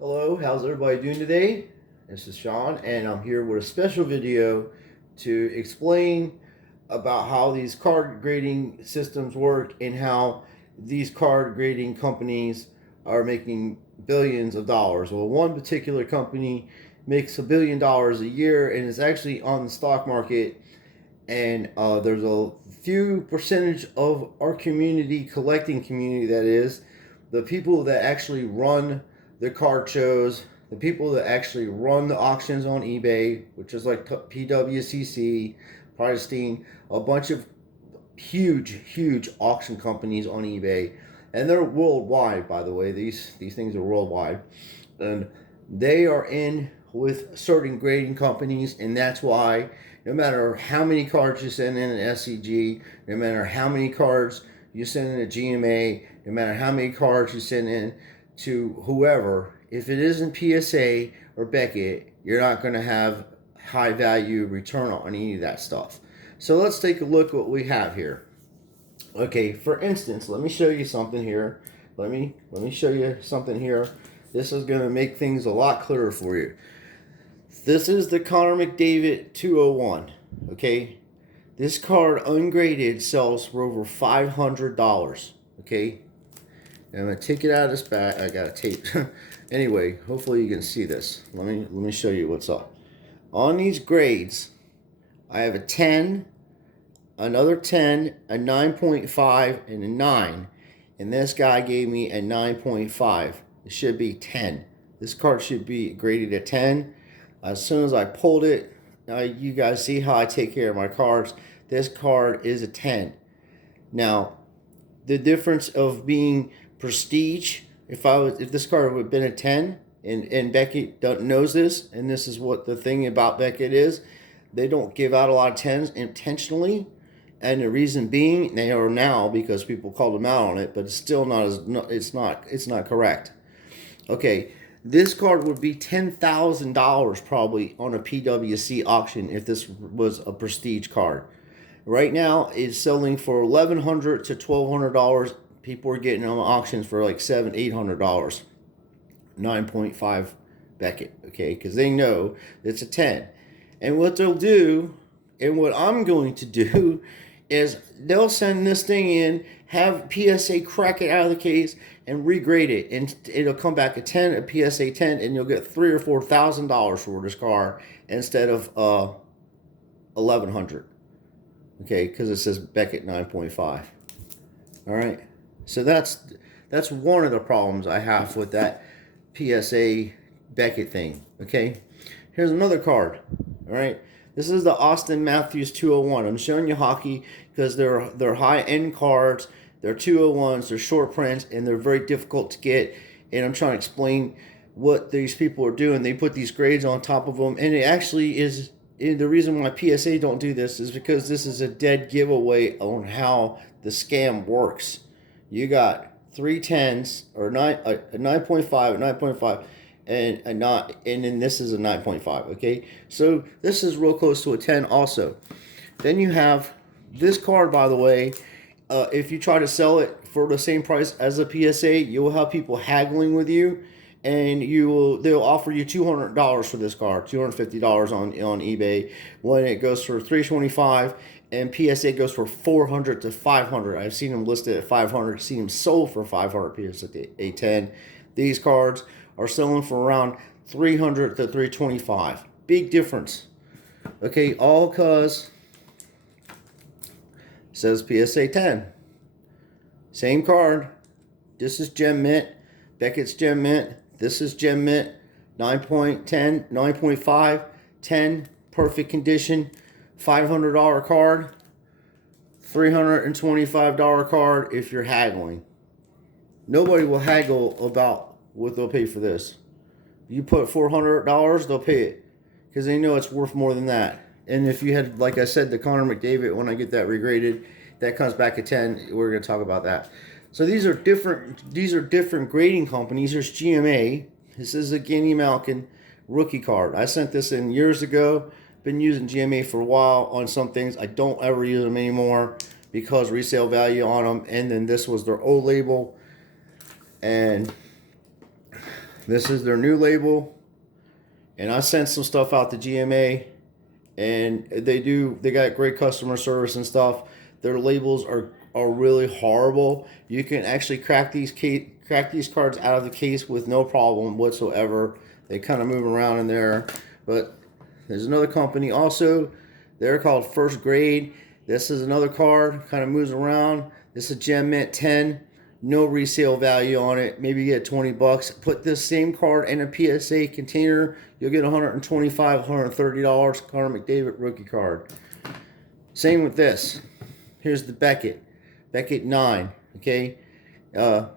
Hello, how's everybody doing today? This is Sean, and I'm here with a special video to explain about how these card grading systems work and how these card grading companies are making billions of dollars. Well, one particular company makes $1 billion a year and is actually on the stock market, and there's a few percentage of our community, collecting community, that is, the people that actually run the card shows, the people that actually run the auctions on eBay, which is like PWCC, Protestant, a bunch of huge auction companies on eBay, and they're worldwide. By the way, these things are worldwide, and they are in with certain grading companies, and that's why no matter how many cards you send in an SCG, no matter how many cards you send in a GMA, no matter how many cards you send in to whoever, if it isn't PSA or Beckett, you're not going to have high value return on any of that stuff. So let's take a look at what we have here. Okay, for instance, let me show you something here. Let me show you something here. This is going to make things a lot clearer for you. This is the Connor McDavid 201. Okay, this card ungraded sells for over $500. Okay, and I'm gonna take it out of this bag. I got a tape. Anyway, hopefully you can see this. Let me show you what's up. On these grades, I have a 10, another 10, a 9.5, and a 9. And this guy gave me a 9.5. It should be 10. This card should be graded at 10. As soon as I pulled it, now you guys see how I take care of my cards. This card is a 10. Now, the difference of being prestige, if this card would have been a 10, and Beckett knows this, and this is what the thing about Beckett is, they don't give out a lot of 10s intentionally, and the reason being they are now because people called them out on it, but it's still not it's not correct. Okay, this card would be $10,000 probably on a PWC auction if this was a prestige card. Right now, it's selling for $1,100 to $1,200. People are getting on auctions for like $700-800. 9.5 Beckett, okay, because they know it's a 10. And what they'll do, and what I'm going to do, is they'll send this thing in, have PSA crack it out of the case, and regrade it, and it'll come back a 10, a PSA 10, and you'll get $3,000 or $4,000 for this car instead of 1,100. Okay, because it says Beckett 9.5. All right, so that's one of the problems I have with that PSA Beckett thing. Okay, here's another card. All right, this is the Austin Matthews 201. I'm showing you hockey because they're high end cards. They're 201s. They're short prints, and they're very difficult to get. And I'm trying to explain what these people are doing. They put these grades on top of them, and it actually is. The reason why PSA don't do this is because this is a dead giveaway on how the scam works. You got 3 10s or a 9.5, a 9.5, and a not, and then this is a 9.5. Okay, so this is real close to a 10 also. Then you have this card, by the way. If you try to sell it for the same price as a PSA, you will have people haggling with you, and they'll offer you $200 for this card, $250 on eBay, when it goes for $325, and PSA goes for $400 to $500. I've seen them listed at $500, seen them sold for $500 PSA 10. These cards are selling for around $300 to $325. Big difference. Okay, all because it says PSA 10. Same card. This is Gem Mint. Beckett's Gem Mint. This is Gem Mint. 9.10, 9.5, 10, perfect condition. $500 card. $325 card if you're haggling. Nobody will haggle about what they'll pay for this. You put $400, they'll pay it because they know it's worth more than that. And if you had, like I said, the Connor McDavid, when I get that regraded, that comes back at 10. We're going to talk about that. So these are different grading companies. There's GMA. This is a Guinea Malkin rookie card. I sent this in years ago. Been using GMA for a while on some things. I don't ever use them anymore because resale value on them. And then this was their old label. And This is their new label, and I sent some stuff out to GMA, and they got great customer service and stuff. Their labels are really horrible. You can actually crack these cards out of the case with no problem whatsoever. They kind of move around in there, but there's another company also. They're called First Grade. This is another card, kind of moves around. This is Gem Mint 10. No resale value on it. Maybe you get 20 bucks. Put this same card in a PSA container. You'll get $125, $130. Connor McDavid rookie card. Same with this. Here's the Beckett 9. Okay,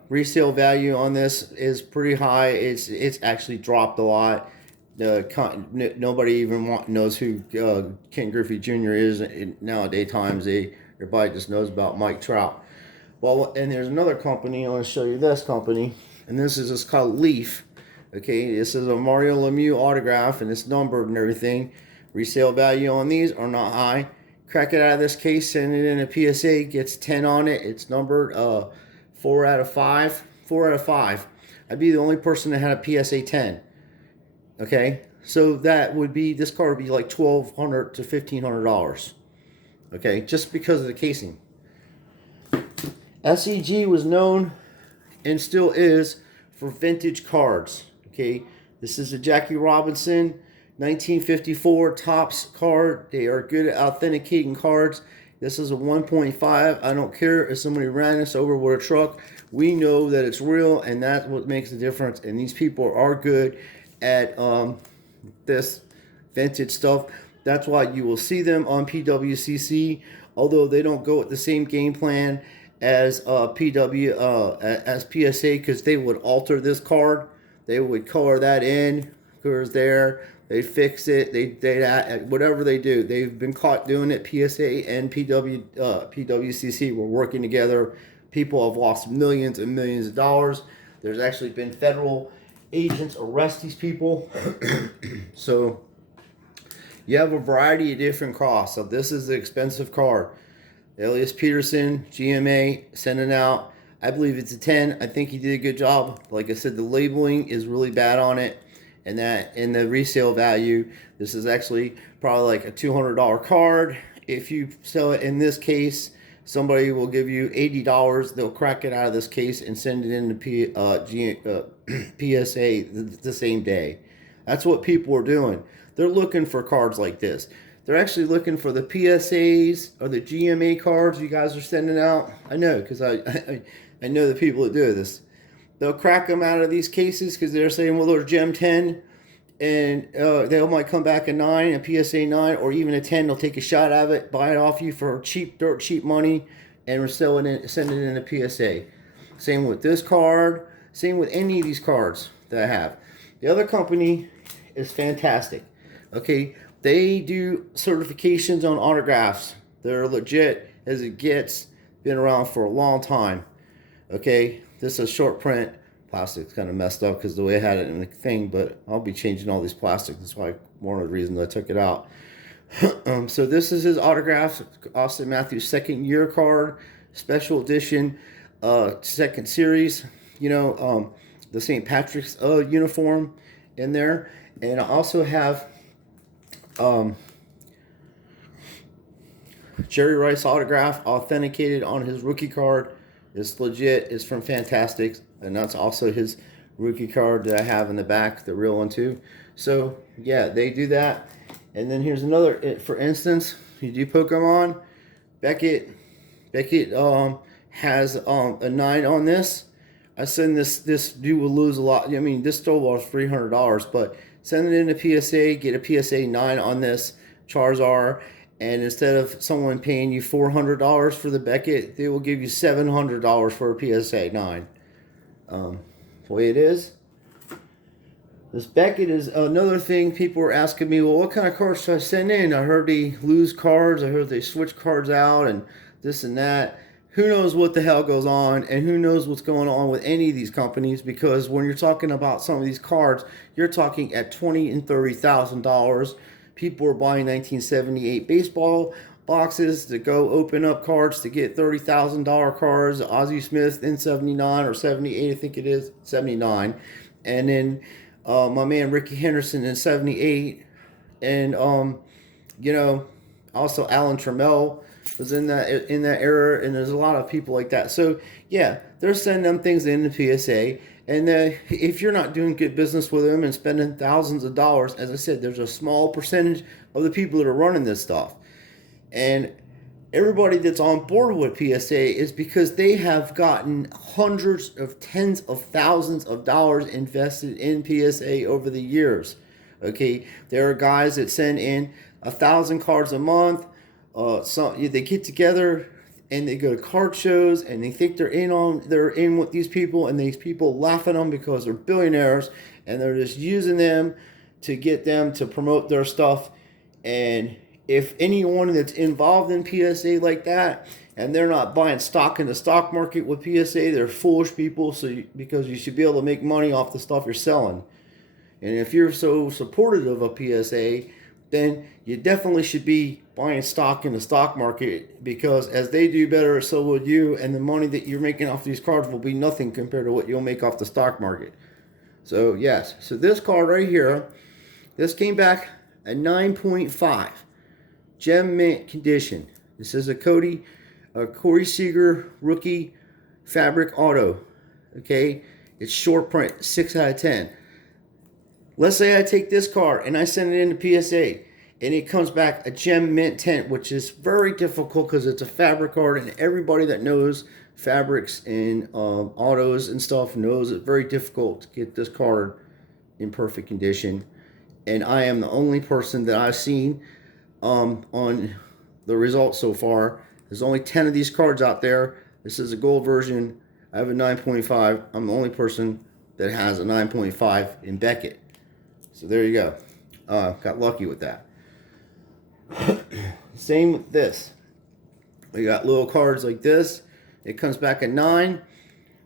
resale value on this is pretty high. It's actually dropped a lot. Nobody even knows who Ken Griffey Jr. is nowadays. Everybody just knows about Mike Trout. Well, and there's another company. I want to show you this company, and this is just called Leaf. Okay, this is a Mario Lemieux autograph, and it's numbered and everything. Resale value on these are not high. Crack it out of this case, send it in a PSA, gets 10 on it. It's numbered 4 out of 5. 4 out of 5. I'd be the only person that had a PSA 10. Okay, so that would be, this card would be like $1,200 to $1,500. Okay, just because of the casing. SEG was known and still is for vintage cards. Okay, this is a Jackie Robinson 1954 Topps card. They are good at authenticating cards. This is a 1.5. I don't care if somebody ran this over with a truck. We know that it's real, and that's what makes the difference. And these people are good at this vintage stuff. That's why you will see them on PWCC, although they don't go with the same game plan as as PSA, because they would alter this card. They would color that in, colors there. They fix it. They whatever they do. They've been caught doing it. PSA and PWCC were working together. People have lost millions and millions of dollars. There's actually been federal agents arrest these people. So you have a variety of different costs. So this is the expensive card. Elias Peterson, GMA, sending out. I believe it's a 10. I think he did a good job. Like I said, the labeling is really bad on it. And that in the resale value, this is actually probably like a $200 card. If you sell it in this case, somebody will give you $80. They'll crack it out of this case and send it in to PSA the same day. That's what people are doing. They're looking for cards like this. They're actually looking for the PSAs or the GMA cards you guys are sending out. I know, because I know the people that do this. They'll crack them out of these cases because they're saying, well, they're Gem 10, and they might come back a 9, a PSA 9, or even a 10. They'll take a shot at it, buy it off you for dirt cheap money, and send it in a PSA. Same with this card. Same with any of these cards that I have. The other company is fantastic. Okay, they do certifications on autographs. They're legit as it gets. Been around for a long time. Okay, this is short print. Plastic's kind of messed up because the way I had it in the thing, but I'll be changing all these plastics. That's why one of the reasons I took it out. So this is his autograph. Austin Matthews' second year card, special edition, second series. You know, the St. Patrick's uniform in there, and I also have Jerry Rice autograph authenticated on his rookie card. It's legit. It's from Fantastic, and that's also his rookie card that I have in the back, the real one too. So yeah, they do that. And then here's another. For instance, you do Pokemon. Beckett has a 9 on this. I send this dude will lose a lot. I mean, this still was $300, but send it in a PSA, get a PSA 9 on this Charizard. And instead of someone paying you $400 for the Beckett, they will give you $700 for a PSA 9. The way it is. This Beckett is another thing. People are asking me, well, what kind of cards should I send in? I heard they lose cards. I heard they switch cards out and this and that. Who knows what the hell goes on, and who knows what's going on with any of these companies, because when you're talking about some of these cards, you're talking at $20,000 and $30,000. People are buying 1978 baseball boxes to go open up cards to get $30,000 cards. Ozzie Smith in 79 or 78, I think it is, 79. and then my man Ricky Henderson in '78, and you know, also Alan Trammell was in that era, and there's a lot of people like that. So yeah, they're sending them things in the PSA, and if you're not doing good business with them and spending thousands of dollars, as I said, there's a small percentage of the people that are running this stuff, and everybody that's on board with PSA is because they have gotten hundreds of tens of thousands of dollars invested in PSA over the years. Okay, there are guys that send in 1,000 cards a month. They get together and they go to card shows and they think they're in with these people, and these people laugh at them because they're billionaires and they're just using them to get them to promote their stuff. And if anyone that's involved in PSA like that and they're not buying stock in the stock market with PSA, they're foolish people. Because you should be able to make money off the stuff you're selling. And if you're so supportive of a PSA, then you definitely should be buying stock in the stock market, because as they do better, so will you, and the money that you're making off these cards will be nothing compared to what you'll make off the stock market. So yes, so this card right here, this came back at 9.5, gem mint condition. This is a Corey Seager rookie fabric auto. Okay, it's short print, 6 out of 10. Let's say I take this card and I send it into PSA and it comes back a gem mint tint, which is very difficult because it's a fabric card, and everybody that knows fabrics and autos and stuff knows it's very difficult to get this card in perfect condition. And I am the only person that I've seen on the results so far. There's only 10 of these cards out there. This is a gold version. I have a 9.5. I'm the only person that has a 9.5 in Beckett. So there you go. Got lucky with that. Same with this. We got little cards like this. It comes back at 9.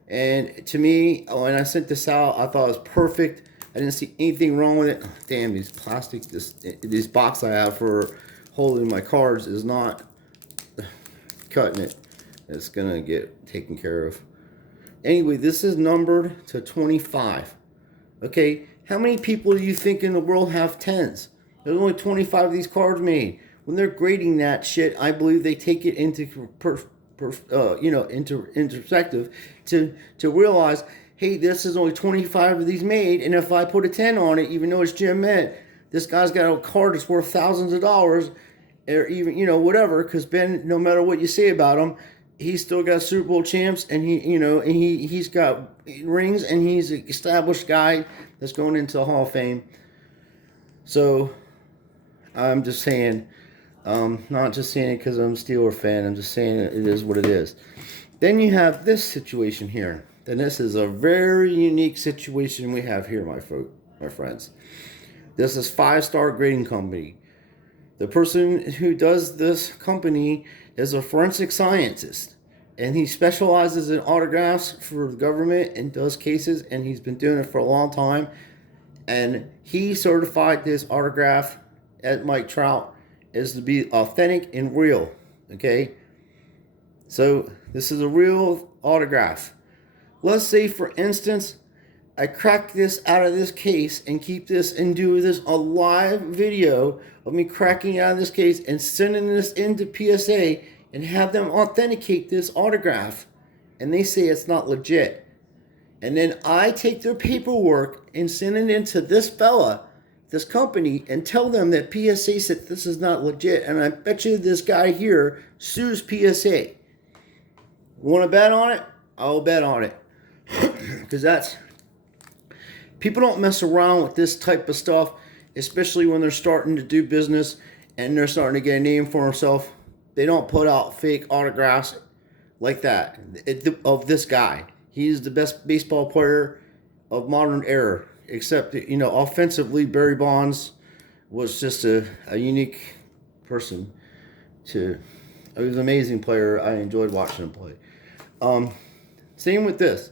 And to me, when I sent this out, I thought it was perfect. I didn't see anything wrong with it. Oh, damn, these plastic, this box I have for holding my cards is not cutting it. It's going to get taken care of. Anyway, this is numbered to 25. Okay, how many people do you think in the world have 10s? There's only 25 of these cards made. When they're grading that shit, I believe they take it into perspective to realize, hey, this is only 25 of these made, and if I put a 10 on it, even though it's gem mint, this guy's got a card that's worth thousands of dollars, or even whatever. Because Ben, no matter what you say about him, he's still got Super Bowl champs, and he's got rings, and he's an established guy that's going into the Hall of Fame. So I'm just saying, not just saying it because I'm a Steeler fan. I'm just saying it is what it is. Then you have this situation here. Then this is a very unique situation we have here, my friends. This is 5-Star Grading Company. The person who does this company is a forensic scientist, and he specializes in autographs for the government and does cases, and he's been doing it for a long time. And he certified this autograph at Mike Trout as to be authentic and real. Okay, so this is a real autograph. Let's say, for instance, I crack this out of this case and keep this and do this a live video of me cracking out of this case and sending this into PSA and have them authenticate this autograph, and they say it's not legit. And then I take their paperwork and send it into this company, and tell them that PSA said this is not legit. And I bet you this guy here sues PSA. Want to bet on it? I'll bet on it. Because people don't mess around with this type of stuff, especially when they're starting to do business and they're starting to get a name for themselves. They don't put out fake autographs like that of this guy. He's the best baseball player of modern era, except that, offensively, Barry Bonds was just a unique person. He was an amazing player. I enjoyed watching him play. Same with this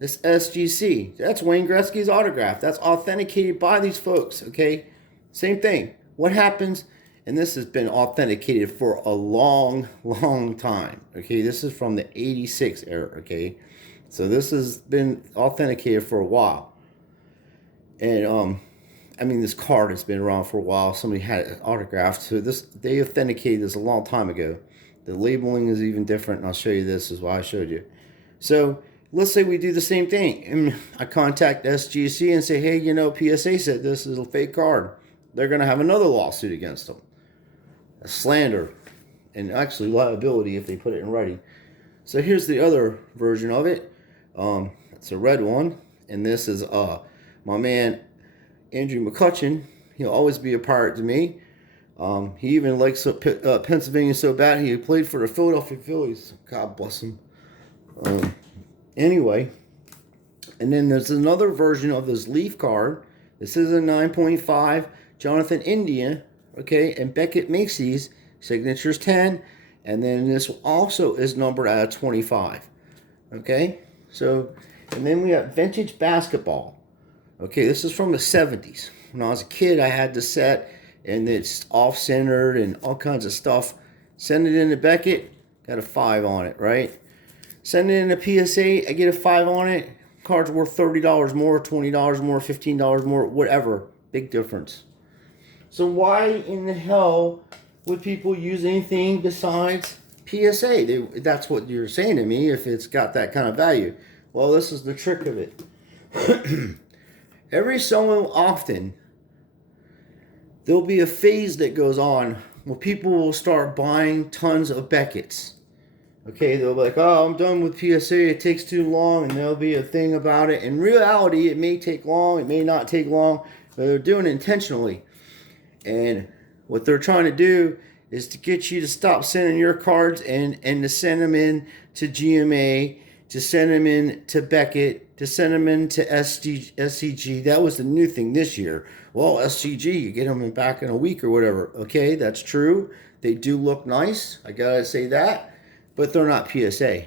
SGC. That's Wayne Gretzky's autograph. That's authenticated by these folks. Okay, same thing. What happens? And this has been authenticated for a long, long time. Okay, this is from the '86 era. Okay. So this has been authenticated for a while. And I mean, this card has been around for a while. Somebody had it autographed. So they authenticated this a long time ago. The labeling is even different, and I'll show you this is why I showed you. So let's say we do the same thing. And I contact SGC and say, hey, you know, PSA said this is a fake card. They're going to have another lawsuit against them. A slander and actually liability if they put it in writing. So here's the other version of it. It's a red one. And this is my man, Andrew McCutcheon. He'll always be a pirate to me. He even likes Pennsylvania so bad he played for the Philadelphia Phillies. God bless him. Anyway, and then there's another version of this Leaf card. This is a 9.5 Jonathan India, okay, and Beckett makes these. Signature's 10, and then this also is numbered at a 25, okay? So, and then we have vintage basketball. Okay, this is from the 70s. When I was a kid, I had this set, and it's off-centered and all kinds of stuff. Send it into Beckett, got a 5 on it, right? Send it in a PSA, I get a 5 on it. Card's worth $30 more, $20 more, $15 more, whatever. Big difference. So why in the hell would people use anything besides PSA? That's what you're saying to me, if it's got that kind of value. Well, this is the trick of it. Every so often, there'll be a phase that goes on where people will start buying tons of Beckett's. Okay, they'll be like, oh, I'm done with PSA, it takes too long, and there'll be a thing about it. In reality, it may take long, it may not take long, but they're doing it intentionally. And what they're trying to do is to get you to stop sending your cards and to send them in to GMA, to send them in to Beckett, to send them in to SCG. That was the new thing this year. Well, SCG, you get them back in a week or whatever. Okay, that's true. They do look nice. I gotta say that. But they're not PSA.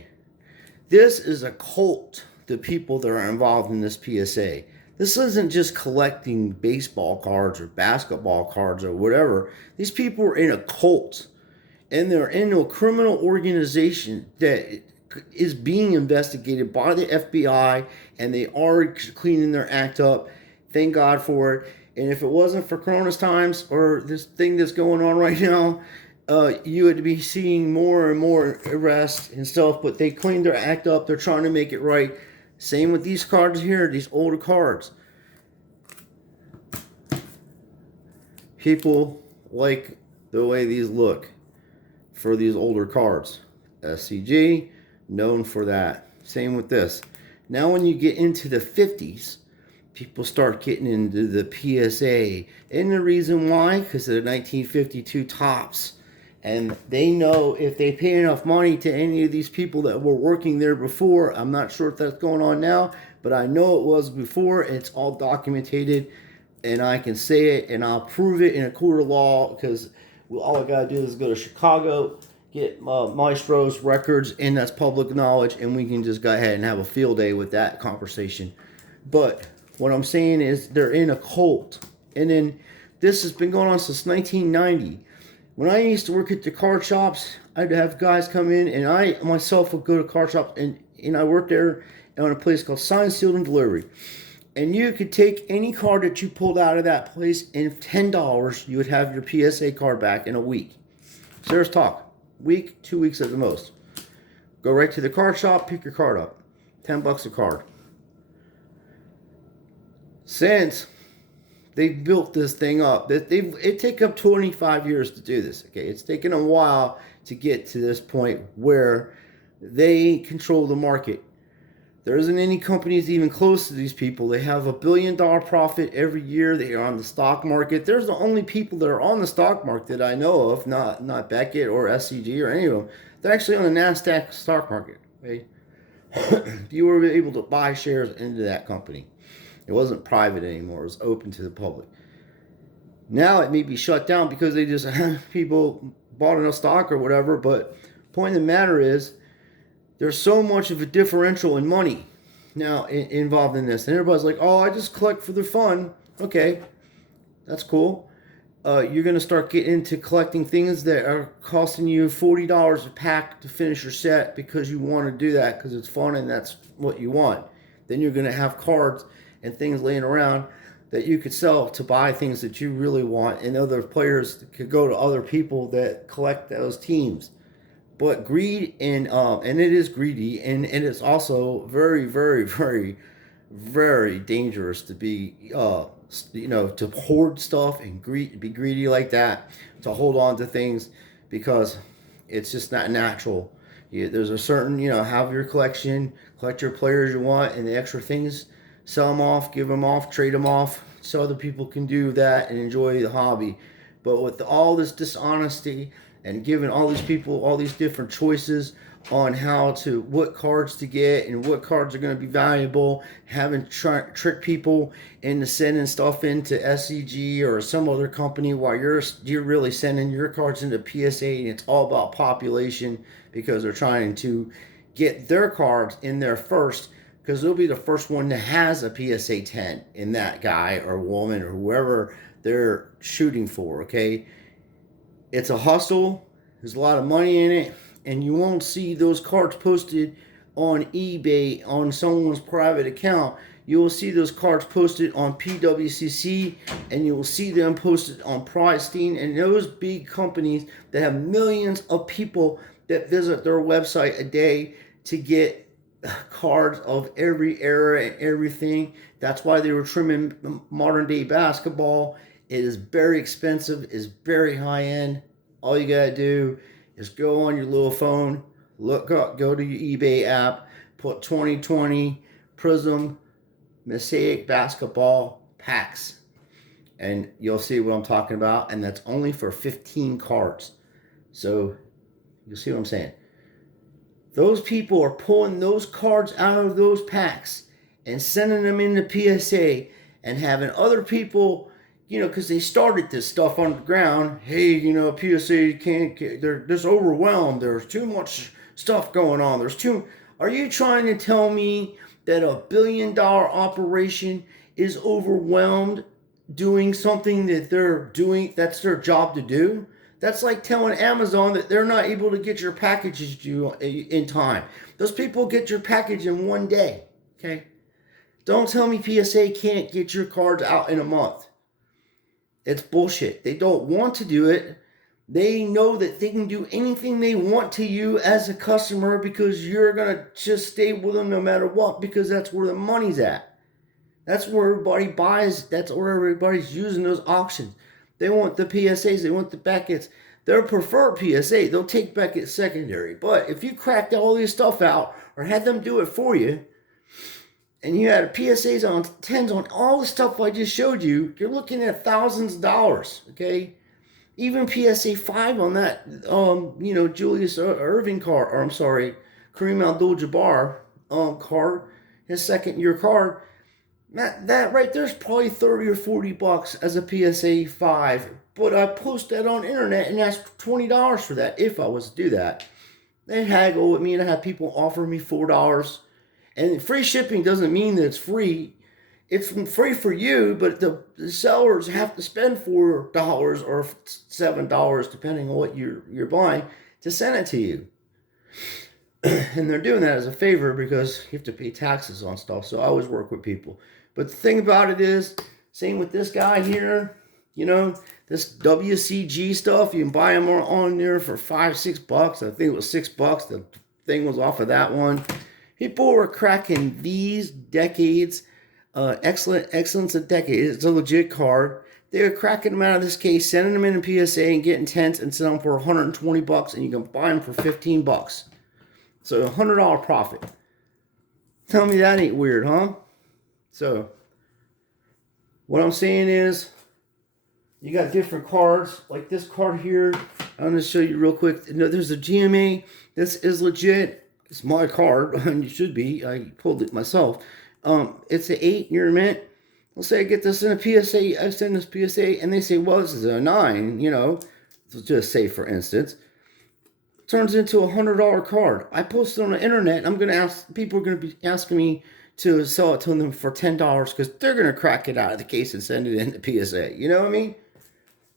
This is a cult, the people that are involved in this PSA. This isn't just collecting baseball cards or basketball cards or whatever. These people are in a cult. And they're in a criminal organization that is being investigated by the FBI. And they are cleaning their act up. Thank God for it. And if it wasn't for Corona's times or this thing that's going on right now, you would be seeing more and more arrests and stuff, but they cleaned their act up. They're trying to make it right. Same with these cards here, these older cards. People like the way these look for these older cards. SCG, known for that. Same with this. Now when you get into the 50s, people start getting into the PSA. And the reason why? Because of the 1952 tops. And they know if they pay enough money to any of these people that were working there before, I'm not sure if that's going on now, but I know it was before. It's all documented, and I can say it, and I'll prove it in a court of law, because all I got to do is go to Chicago, get Maestro's records, and that's public knowledge, and we can just go ahead and have a field day with that conversation. But what I'm saying is they're in a cult. And then this has been going on since 1990. When I used to work at the card shops, I'd have guys come in, and I myself would go to card shops, and I worked there on a place called Sign, Sealed, and Delivery. And you could take any card that you pulled out of that place, and $10, you would have your PSA card back in a week. Serious talk. Week, 2 weeks at the most. Go right to the card shop, pick your card up. $10 a card. Since they built this thing up, it took up 25 years to do this. Okay, it's taken a while to get to this point where they control the market. There isn't any companies even close to these people. They have $1 billion profit every year. They are on the stock market. There's the only people that are on the stock market that I know of, not Beckett or SCG or any of them. They're actually on the NASDAQ stock market. Okay? You were able to buy shares into that company. It wasn't private anymore. It was open to the public. Now it may be shut down because they just people bought enough stock or whatever. But point of the matter is, there's so much of a differential in money now involved in this. And everybody's like, oh, I just collect for the fun. Okay, that's cool. You're going to start getting into collecting things that are costing you $40 a pack to finish your set because you want to do that because it's fun and that's what you want. Then you're going to have cards and things laying around that you could sell to buy things that you really want, and other players could go to other people that collect those teams. But greed and it is greedy, and it's also very, very, very, very dangerous to be to hoard stuff and be greedy like that, to hold on to things, because it's just not natural. There's a certain, have your collection, collect your players you want, and the extra things, sell them off, give them off, trade them off, so other people can do that and enjoy the hobby. But with all this dishonesty and giving all these people all these different choices on what cards to get and what cards are going to be valuable, having trick people into sending stuff into SCG or some other company while you're really sending your cards into PSA, and it's all about population, because they're trying to get their cards in there first, because they'll be the first one that has a PSA 10 in that guy or woman or whoever they're shooting for. Okay, it's a hustle. There's a lot of money in it, and you won't see those cards posted on eBay on someone's private account. You will see those cards posted on PWCC, and you will see them posted on Pricestein, and those big companies that have millions of people that visit their website a day to get cards of every era and everything. That's why they were trimming modern day basketball. It is very expensive, it's very high end. All you gotta do is go on your little phone, go to your eBay app, put 2020 Prism Mosaic basketball packs, and you'll see what I'm talking about. And that's only for 15 cards. So you'll see what I'm saying. Those people are pulling those cards out of those packs and sending them into PSA, and having other people, because they started this stuff on the ground. Hey, PSA they're just overwhelmed. There's too much stuff going on. Are you trying to tell me that $1 billion operation is overwhelmed doing something that they're doing, that's their job to do? That's like telling Amazon that they're not able to get your packages to you in time. Those people get your package in one day, okay? Don't tell me PSA can't get your cards out in a month. It's bullshit. They don't want to do it. They know that they can do anything they want to you as a customer, because you're going to just stay with them no matter what, because that's where the money's at. That's where everybody buys. That's where everybody's using those auctions. They want the PSAs. They want the Becketts. They'll prefer PSA. They'll take Beckett secondary. But if you cracked all this stuff out, or had them do it for you, and you had PSAs on 10s on all the stuff I just showed you, you're looking at thousands of dollars, okay? Even PSA 5 on that, Julius Irving card, or I'm sorry, Kareem Abdul-Jabbar card, his second year card, that right there's probably 30 or 40 bucks as a PSA 5. But I post that on internet and ask $20 for that if I was to do that. They haggle with me, and I have people offer me $4. And free shipping doesn't mean that it's free. It's free for you, but the sellers have to spend $4 or $7, depending on what you're buying, to send it to you. And they're doing that as a favor, because you have to pay taxes on stuff. So I always work with people. But the thing about it is, same with this guy here, this WCG stuff, you can buy them on there for $5-6. I think it was $6. The thing was off of that one. People were cracking these decades, excellence of decades. It's a legit card. They were cracking them out of this case, sending them in a PSA and getting tents and selling them for $120, and you can buy them for $15. So $100 profit. Tell me that ain't weird, huh? So what I'm saying is, you got different cards, like this card here. I'm going to show you real quick. There's a GMA. This is legit. It's my card, and it should be. I pulled it myself. It's an 8-year mint. Let's say I get this in a PSA. I send this PSA, and they say, well, this is a 9, Let's just say, for instance. Turns into a $100 card. I post it on the internet. People are going to be asking me to sell it to them for $10, because they're going to crack it out of the case and send it into PSA. You know what I mean?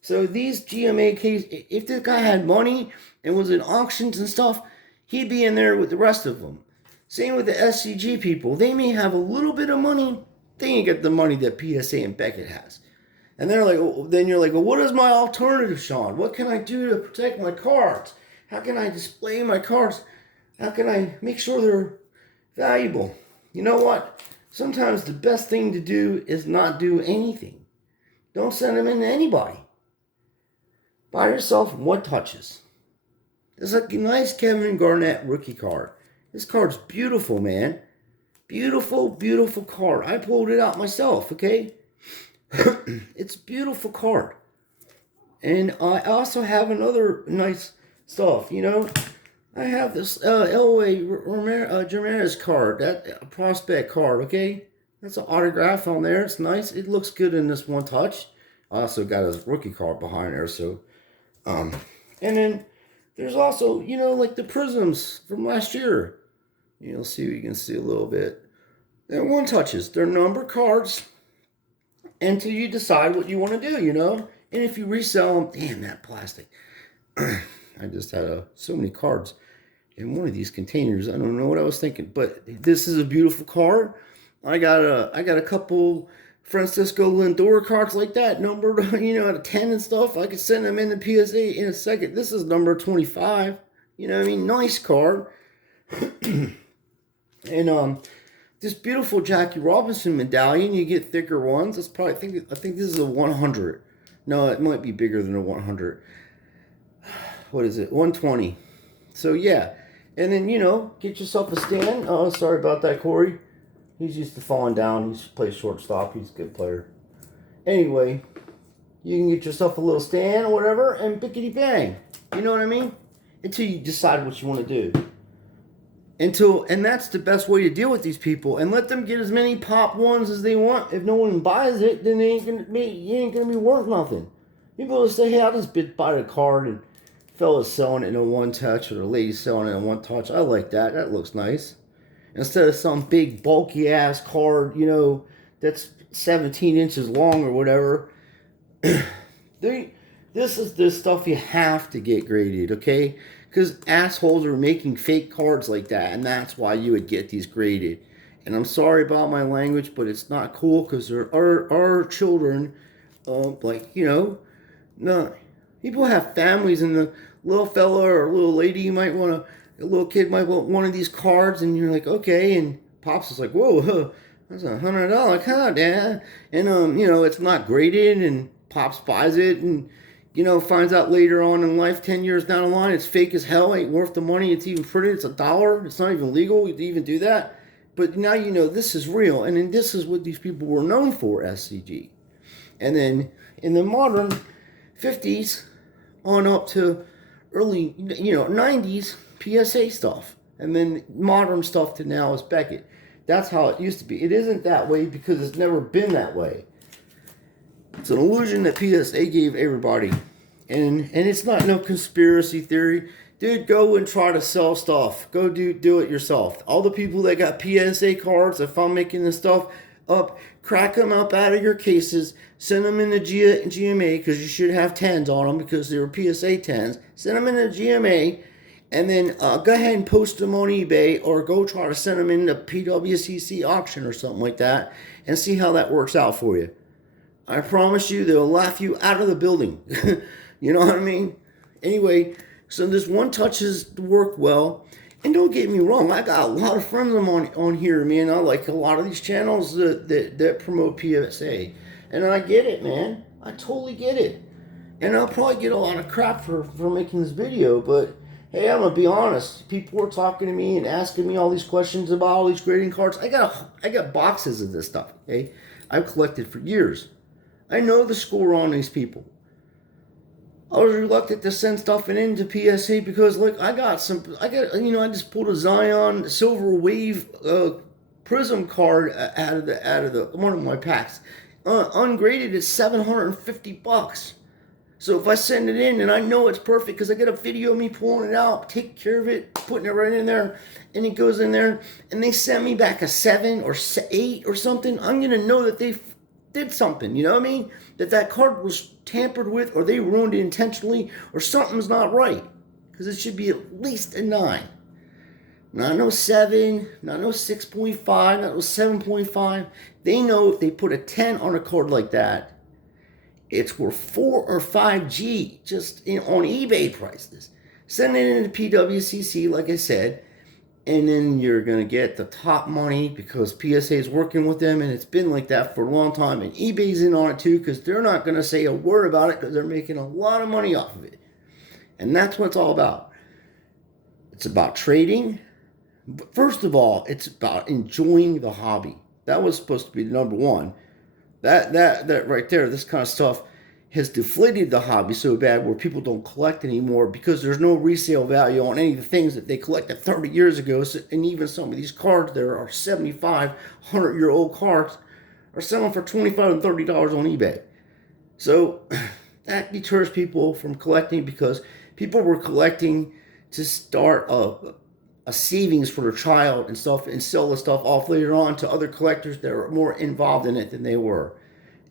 So these GMA cases, if this guy had money and was in auctions and stuff, he'd be in there with the rest of them. Same with the SCG people. They may have a little bit of money, they ain't got the money that PSA and Beckett has. And they're like, then you're like, well, what is my alternative, Sean? What can I do to protect my cards? How can I display my cards? How can I make sure they're valuable? You know what? Sometimes the best thing to do is not do anything. Don't send them in to anybody. Buy yourself one touches. It's like a nice Kevin Garnett rookie card. This card's beautiful, man. Beautiful, beautiful card. I pulled it out myself, okay? It's a beautiful card. And I also have another nice stuff, you know. I have this Elway Ramirez card, that prospect card, okay? That's an autograph on there. It's nice. It looks good in this one touch. I also got a rookie card behind there, so. And then there's also, you know, like the Prisms from last year. You'll see, you can see a little bit. They're one touches. They're number cards until you decide what you want to do, you know? And if you resell them, damn, that plastic. I just had so many cards in one of these containers. I don't know what I was thinking, but this is a beautiful card. I got a couple Francisco Lindor cards like that, numbered, you know, out of 10 and stuff. I could send them in the PSA in a second. This is number 25. You know what I mean? Nice card. And this beautiful Jackie Robinson medallion, you get thicker ones. It's probably, I think this is a 100. No, it might be bigger than a 100. What is it? 120. So yeah. And then, you know, get yourself a stand. Oh, sorry about that, Corey. He's used to falling down. He plays shortstop. He's a good player. Anyway, you can get yourself a little stand or whatever and bickety bang. You know what I mean? Until you decide what you want to do. And that's the best way to deal with these people. And let them get as many pop ones as they want. If no one buys it, then you ain't gonna be worth nothing. People will say, hey, I'll just buy the card, and fellas selling it in a one touch, or the ladies selling it in one touch. I like that. That looks nice. Instead of some big bulky ass card, you know, that's 17 inches long or whatever. This is the stuff you have to get graded, okay? Because assholes are making fake cards like that, and that's why you would get these graded. And I'm sorry about my language, but it's not cool, because there are children, like, you know, no, people have families, and the little fella or little lady, you might want to, a little kid might want one of these cards, and you're like, okay, and Pops is like, whoa, that's $100 card, Dad. And, you know, it's not graded, and Pops buys it, and, you know, finds out later on in life, 10 years down the line, it's fake as hell, ain't worth the money, it's even printed, it's $1, it's not even legal to even do that. But now you know this is real, and then this is what these people were known for, SCG. And then in the modern 50s on up to early, you know, 90s, PSA stuff. And then modern stuff to now is Beckett. That's how it used to be. It isn't that way because it's never been that way. It's an illusion that PSA gave everybody. And it's not no conspiracy theory. Dude, go and try to sell stuff. Go do it yourself. All the people that got PSA cards, if I'm making this stuff up, crack them up out of your cases, send them in the GMA, because you should have 10s on them because they were PSA 10s. Send them in the GMA, and then go ahead and post them on eBay, or go try to send them in the PWCC auction or something like that, and see how that works out for you. I promise you, they'll laugh you out of the building. You know what I mean? Anyway, so this one touches work well. And don't get me wrong, I got a lot of friends on here, man. I like a lot of these channels that promote PSA. And I get it, man. I totally get it. And I'll probably get a lot of crap for making this video, but hey, I'm gonna be honest. People were talking to me and asking me all these questions about all these grading cards. I got boxes of this stuff, okay? I've collected for years. I know the score on these people. I was reluctant to send stuff into PSA because, like, I just pulled a Zion Silver Wave Prism card out of the one of my packs. Ungraded is $750. So if I send it in and I know it's perfect because I get a video of me pulling it out, taking care of it, putting it right in there, and it goes in there, and they send me back a 7 or 8 or something, I'm gonna know that they did something, you know what I mean? That card was tampered with, or they ruined it intentionally, or something's not right. Because it should be at least a 9. Not no 7, not no 6.5, not no 7.5. They know if they put a 10 on a card like that, it's worth 4 or 5G just on eBay prices. Send it into PWCC, like I said, and then you're going to get the top money because PSA is working with them, and it's been like that for a long time. And eBay's in on it too because they're not going to say a word about it because they're making a lot of money off of it. And that's what it's all about. It's about trading. But first of all, it's about enjoying the hobby. That was supposed to be the number one. That right there, this kind of stuff has deflated the hobby so bad where people don't collect anymore because there's no resale value on any of the things that they collected 30 years ago. So, and even some of these cards there are 75, 100-year-old cards are selling for $25 and $30 on eBay. So that deters people from collecting because people were collecting to start a savings for their child and stuff and sell the stuff off later on to other collectors that are more involved in it than they were.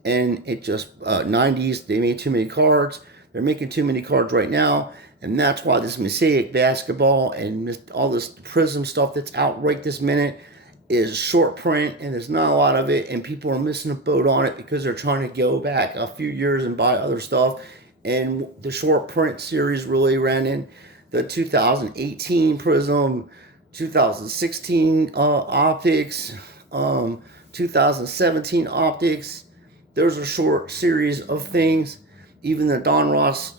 And it just, 90s, they made too many cards. They're making too many cards right now. And that's why this Mosaic basketball and all this Prism stuff that's out right this minute is short print. And there's not a lot of it. And people are missing a boat on it because they're trying to go back a few years and buy other stuff. And the short print series really ran in the 2018 Prism, 2016 optics, 2017 optics. There's a short series of things. Even the Don Ross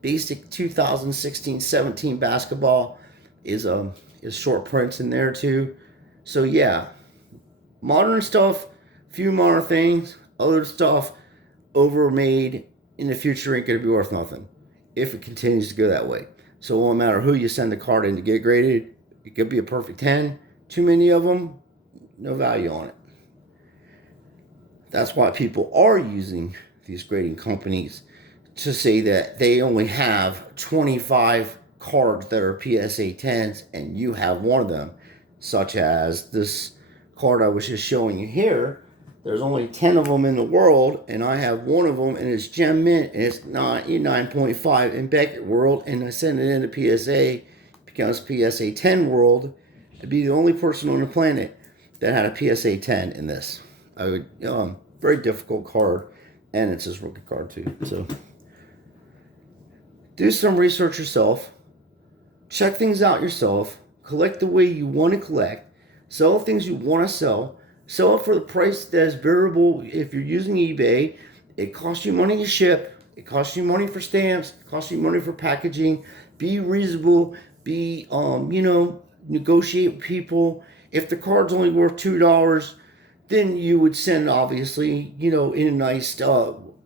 basic 2016-17 basketball is short prints in there too. So yeah, modern stuff, few modern things, other stuff overmade in the future ain't gonna be worth nothing if it continues to go that way. So it won't matter who you send the card in to get graded. It could be a perfect 10. Too many of them, no value on it. That's why people are using these grading companies to say that they only have 25 cards that are PSA 10s and you have one of them, such as this card I was just showing you here. There's only 10 of them in the world, and I have one of them, and it's Gem Mint, and it's 9.5 in Beckett world, and I send it into PSA because PSA 10 world to be the only person on the planet that had a PSA 10 in this. I would, very difficult card, and it's his rookie card too. So do some research yourself, check things out yourself, collect the way you want to collect, sell things you want to sell it for the price that is bearable. If you're using eBay, it costs you money to ship, it costs you money for stamps, it costs you money for packaging. Be reasonable, be negotiate with people. If the card's only worth $2, then you would send, obviously, in a nice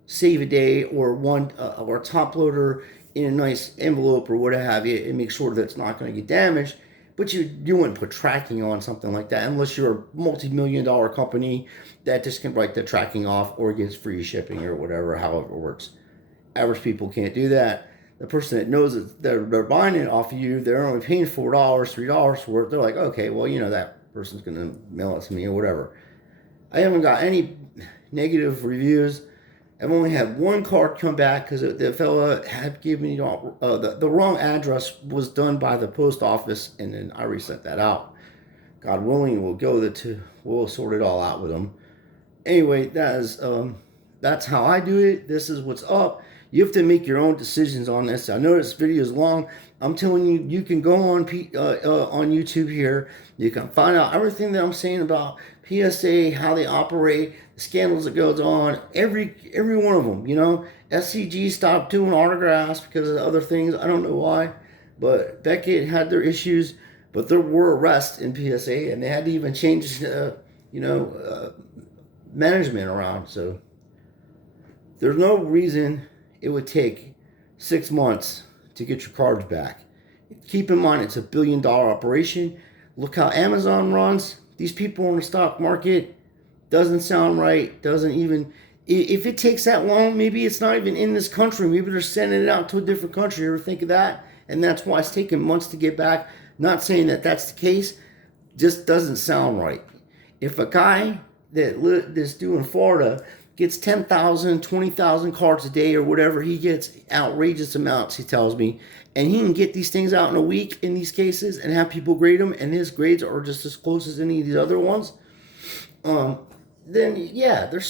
save a day or or a top loader in a nice envelope or what have you, and make sure that it's not going to get damaged. But you wouldn't put tracking on something like that unless you're a multi-million-dollar company that just can write the tracking off or gets free shipping or whatever, however it works. Average people can't do that. The person that knows that they're buying it off of you, they're only paying $4, $3 for it. They're like, okay, well, that person's going to mail it to me or whatever. I haven't got any negative reviews. I've only had one card come back because the fella had given me the wrong address was done by the post office, and then I resent that out. God willing, we'll sort it all out with them. Anyway, that's how I do it. This is what's up. You have to make your own decisions on this. I know this video is long. I'm telling you, you can go on YouTube here. You can find out everything that I'm saying about PSA, how they operate, the scandals that goes on, every one of them. SCG stopped doing autographs because of other things. I don't know why, but Beckett had their issues, but there were arrests in PSA, and they had to even change, management around. So there's no reason it would take 6 months to get your cards back. Keep in mind, it's a $1 billion operation. Look how Amazon runs. These people in the stock market, doesn't sound right. Doesn't even, if it takes that long, maybe it's not even in this country. Maybe they're sending it out to a different country. You ever think of that? And that's why it's taking months to get back. Not saying that that's the case. Just doesn't sound right. If a guy that's doing Florida gets 10,000, 20,000 cards a day or whatever. He gets outrageous amounts, he tells me. And he can get these things out in a week in these cases and have people grade them, and his grades are just as close as any of these other ones. Then, yeah, there's